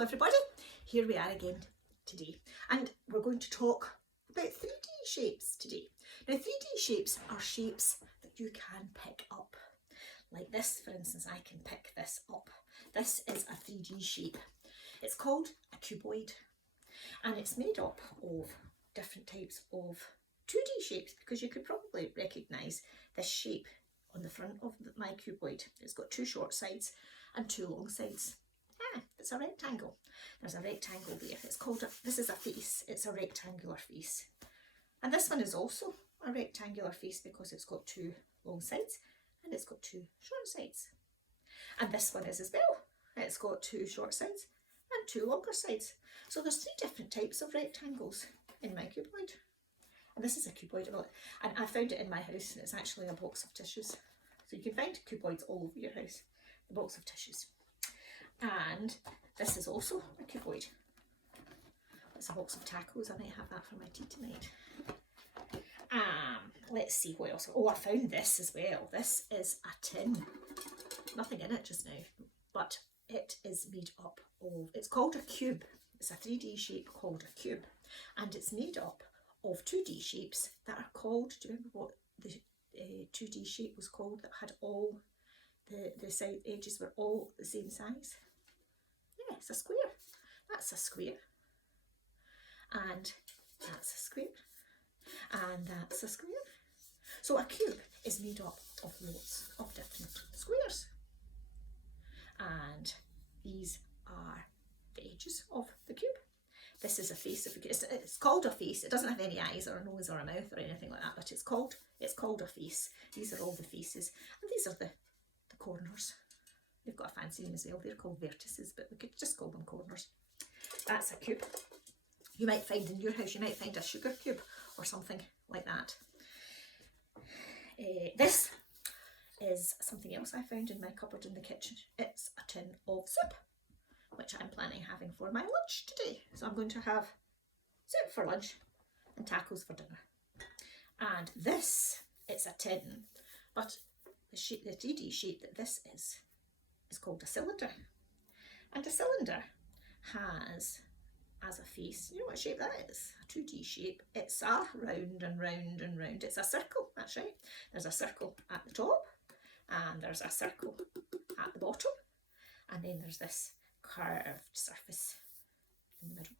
Hello everybody, here we are again today, and we're going to talk about 3D shapes today. Now 3D shapes are shapes that you can pick up. Like this, for instance, I can pick this up. This is a 3D shape. It's called a cuboid, and it's made up of different types of 2D shapes, because you could probably recognise this shape on the front of my cuboid. It's got two short sides and two long sides. It's a rectangle. There's a rectangle there. It's called this is a face. It's a rectangular face. And this one is also a rectangular face because it's got two long sides and it's got two short sides. And this one is as well. It's got two short sides and two longer sides. So there's three different types of rectangles in my cuboid. And this is a cuboid, and I found it in my house, and it's actually a box of tissues. So you can find cuboids all over your house, the box of tissues. And this is also a cuboid. It's a box of tacos. I might have that for my tea tonight. Let's see what else. Oh, I found this as well. This is a tin. Nothing in it just now, but it is made up of, it's called a cube. It's a 3D shape called a cube, and it's made up of 2D shapes that are called, do you remember what the 2D shape was called that had all the side edges were all the same size? Yeah, it's a square. That's a square. And that's a square. And that's a square. So a cube is made up of lots of different squares. And these are the edges of the cube. This is a face of the cube. It's called a face. It doesn't have any eyes or a nose or a mouth or anything like that, but it's called a face. These are all the faces. And these are the corners. They've got a fancy name as well. They're called vertices, but we could just call them corners. That's a cube. You might find in your house, you might find a sugar cube or something like that. This is something else I found in my cupboard in the kitchen. It's a tin of soup, which I'm planning having for my lunch today. So I'm going to have soup for lunch and tacos for dinner. And this, it's a tin, but the 3D shape that this is called a cylinder. And a cylinder has, as a face, you know what shape that is? A 2D shape. It's a round and round and round. It's a circle, that's right. There's a circle at the top, and there's a circle at the bottom, and then there's this curved surface in the middle.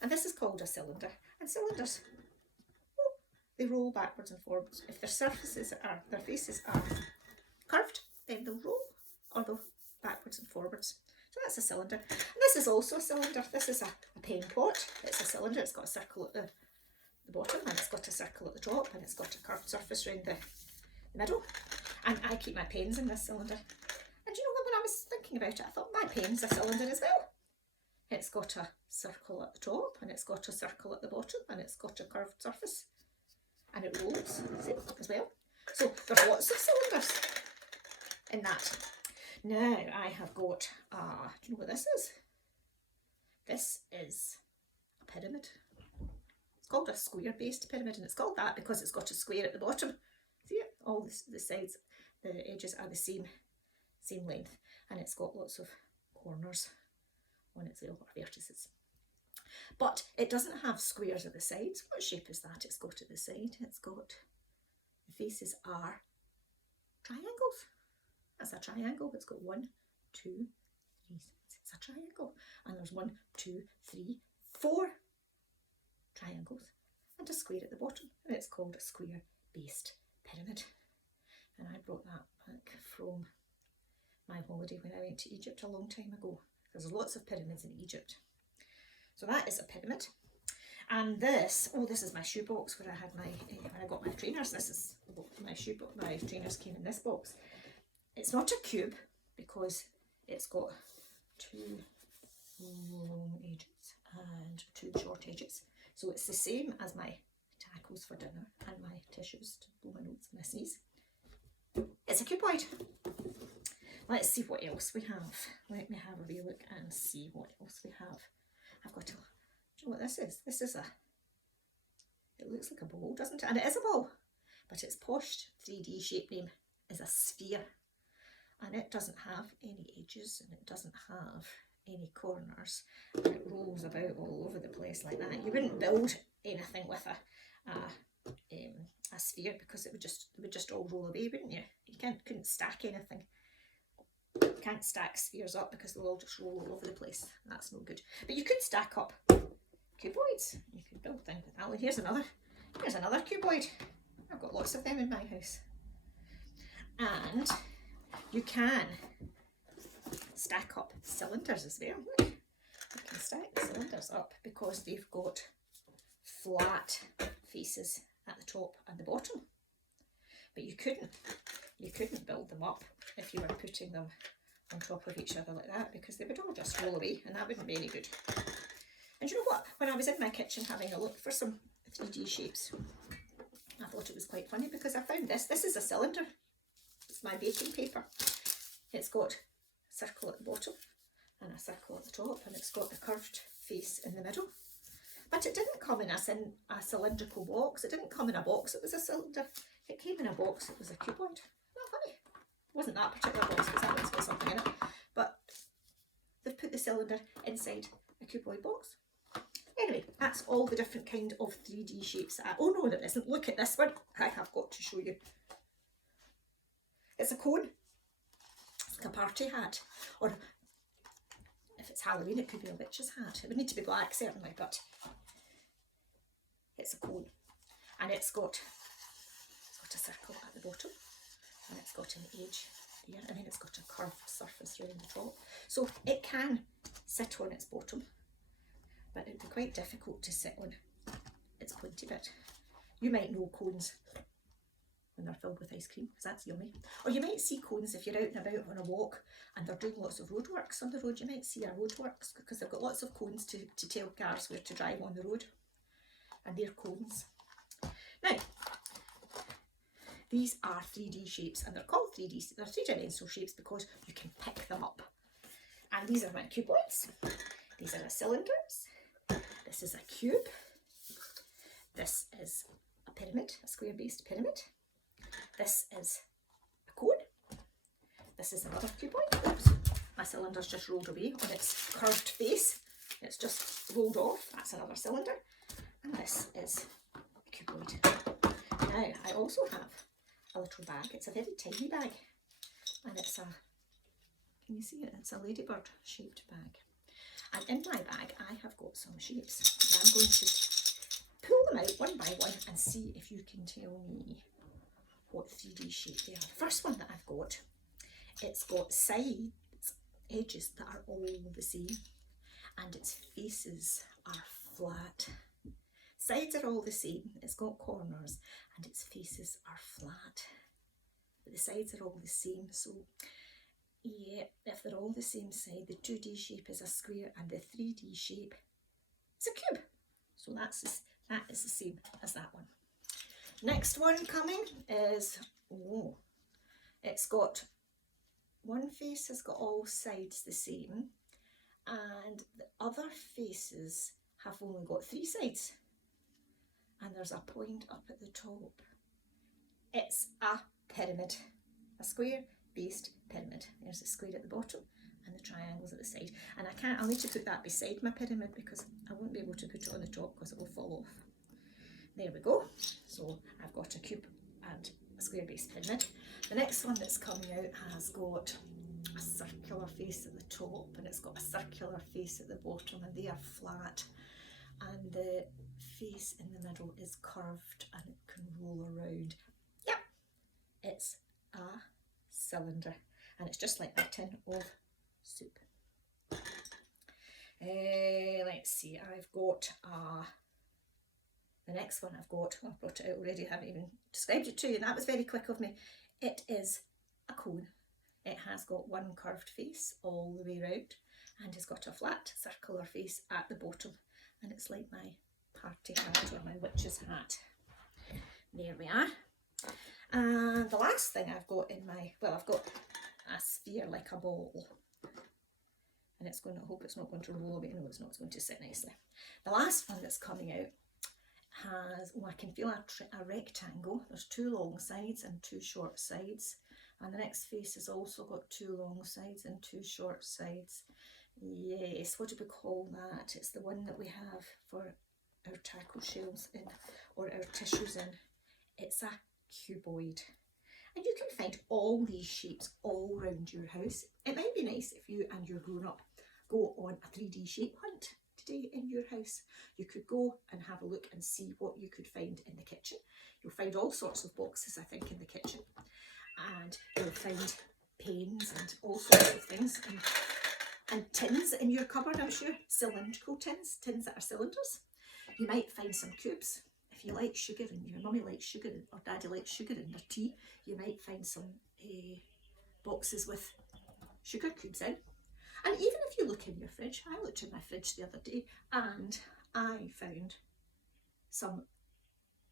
And this is called a cylinder. And cylinders, they roll backwards and forwards. If their faces are curved, then they'll roll or they'll backwards and forwards. So that's a cylinder. And this is also a cylinder. This is a pen pot. It's a cylinder. It's got a circle at the bottom, and it's got a circle at the top, and it's got a curved surface around the middle. And I keep my pens in this cylinder. And you know what, when I was thinking about it, I thought my pen's a cylinder as well. It's got a circle at the top, and it's got a circle at the bottom, and it's got a curved surface. And it rolls as well. So there's lots of cylinders in that. Now I have got, do you know what this is? This is a pyramid. It's called a square-based pyramid, and it's called that because it's got a square at the bottom. See it? All the sides, the edges are the same length, and it's got lots of corners on its little vertices. But it doesn't have squares at the sides. What shape is that it's got at the side? It's got, the faces are triangles. That's a triangle. It's got 1, 2, 3 sides. It's a triangle. And there's 1, 2, 3, 4 triangles and a square at the bottom. And it's called a square-based pyramid. And I brought that back from my holiday when I went to Egypt a long time ago. There's lots of pyramids in Egypt. So that is a pyramid. And this, this is my shoebox where I had when I got my trainers. This is my shoebox. My trainers came in this box. It's not a cube because it's got 2 long edges and 2 short edges. So it's the same as my tacos for dinner and my tissues to blow my nose when I sneeze. It's a cuboid. Let's see what else we have. Let me have a wee look and see what else we have. I've got to, do you know what this is? This is it looks like a ball, doesn't it? And it is a ball, but its posh 3D shape name is a sphere. And it doesn't have any edges, and it doesn't have any corners and it rolls about all over the place like that. You wouldn't build anything with a sphere because it would just all roll away, wouldn't you? You couldn't stack anything. You can't stack spheres up because they'll all just roll all over the place. That's no good. But you could stack up cuboids. You could build things with that. Here's another cuboid. I've got lots of them in my house. And you can stack up cylinders as well. Look, you can stack the cylinders up because they've got flat faces at the top and the bottom. But you couldn't build them up if you were putting them on top of each other like that, because they would all just roll away and that wouldn't be any good. And you know what? When I was in my kitchen having a look for some 3D shapes, I thought it was quite funny because I found this. This is a cylinder. It's my baking paper. It's got a circle at the bottom and a circle at the top, and it's got the curved face in the middle. But it didn't come in a cylindrical box. It didn't come in a box. It was a cylinder. It came in a box. It was a cuboid. Not funny. It wasn't that particular box because that one's got something in it. But they've put the cylinder inside a cuboid box. Anyway, that's all the different kind of 3D shapes. Oh no, there isn't. Look at this one. I have got to show you. It's a cone. It's like a party hat. Or if it's Halloween, it could be a witch's hat. It would need to be black, certainly, but it's a cone. And it's got a circle at the bottom. And it's got an edge here. And then it's got a curved surface around the top. So it can sit on its bottom, but it would be quite difficult to sit on its pointy bit. You might know cones when they're filled with ice cream, because that's yummy. Or you might see cones if you're out and about on a walk and they're doing lots of roadworks on the road. You might see a roadworks because they've got lots of cones to tell cars where to drive on the road. And they're cones. Now, these are 3D shapes, and they're called 3D. They're three-dimensional shapes because you can pick them up. And these are my cuboids. These are the cylinders. This is a cube. This is a pyramid, a square-based pyramid. This is a cone. This is another cuboid. Oops, my cylinder's just rolled away on its curved face. It's just rolled off. That's another cylinder. And this is a cuboid. Now, I also have a little bag. It's a very tiny bag. And it's a, can you see it? It's a ladybird shaped bag. And in my bag, I have got some shapes. And I'm going to pull them out one by one and see if you can tell me what 3D shape they are. The first one that I've got, it's got sides, edges that are all the same, and its faces are flat. Sides are all the same, it's got corners, and its faces are flat. But the sides are all the same, so yeah, if they're all the same side, the 2D shape is a square and the 3D shape is a cube. So that is the same as that one. Next one coming is, oh, it's got, one face has got all sides the same, and the other faces have only got 3 sides. And there's a point up at the top. It's a pyramid, a square-based pyramid. There's a square at the bottom and the triangles at the side. And I'll need to put that beside my pyramid because I won't be able to put it on the top because it will fall off. There we go. So I've got a cube and a square-based pyramid. The next one that's coming out has got a circular face at the top, and it's got a circular face at the bottom, and they are flat. And the face in the middle is curved and it can roll around. Yep, it's a cylinder, and it's just like a tin of soup. Let's see, I've got the next one I've got, I've brought it out already, I haven't even described it to you, and that was very quick of me. It is a cone. It has got one curved face all the way around, and it's got a flat circular face at the bottom, and it's like my party hat or my witch's hat. There we are. And the last thing I've got in my, well, I've got a sphere like a ball, and it's going to, I hope it's not going to roll away. No, it's not, it's going to sit nicely. The last one that's coming out has, oh, I can feel a rectangle. There's 2 long sides and 2 short sides, and the next face has also got 2 long sides and 2 short sides. Yes, what do we call that? It's the one that we have for our tackle shells in, or our tissues in. It's a cuboid. And you can find all these shapes all around your house. It might be nice if you and your grown-up go on a 3D shape hunt today in your house. You could go and have a look and see what you could find in the kitchen. You'll find all sorts of boxes, I think, in the kitchen. And you'll find pens and all sorts of things. And tins in your cupboard, I'm sure. Cylindrical tins, tins that are cylinders. You might find some cubes. If you like sugar and your mummy likes sugar or daddy likes sugar in their tea, you might find some boxes with sugar cubes in. And even if you look in your fridge, I looked in my fridge the other day and I found some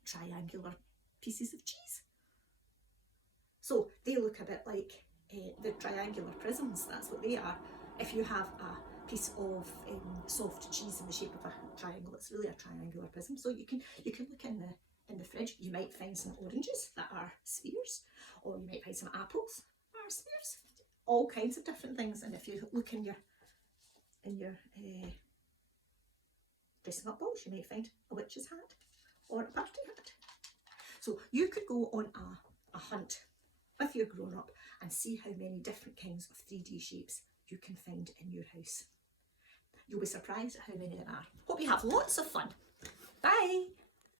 triangular pieces of cheese. So they look a bit like the triangular prisms, that's what they are. If you have a piece of soft cheese in the shape of a triangle, it's really a triangular prism. So you can look in the fridge. You might find some oranges that are spheres, or you might find some apples that are spheres. All kinds of different things. And if you look in your dressing up box, you might find a witch's hat or a party hat. So you could go on a hunt with your grown-up and see how many different kinds of 3D shapes you can find in your house. You'll be surprised at how many there are. Hope you have lots of fun. Bye!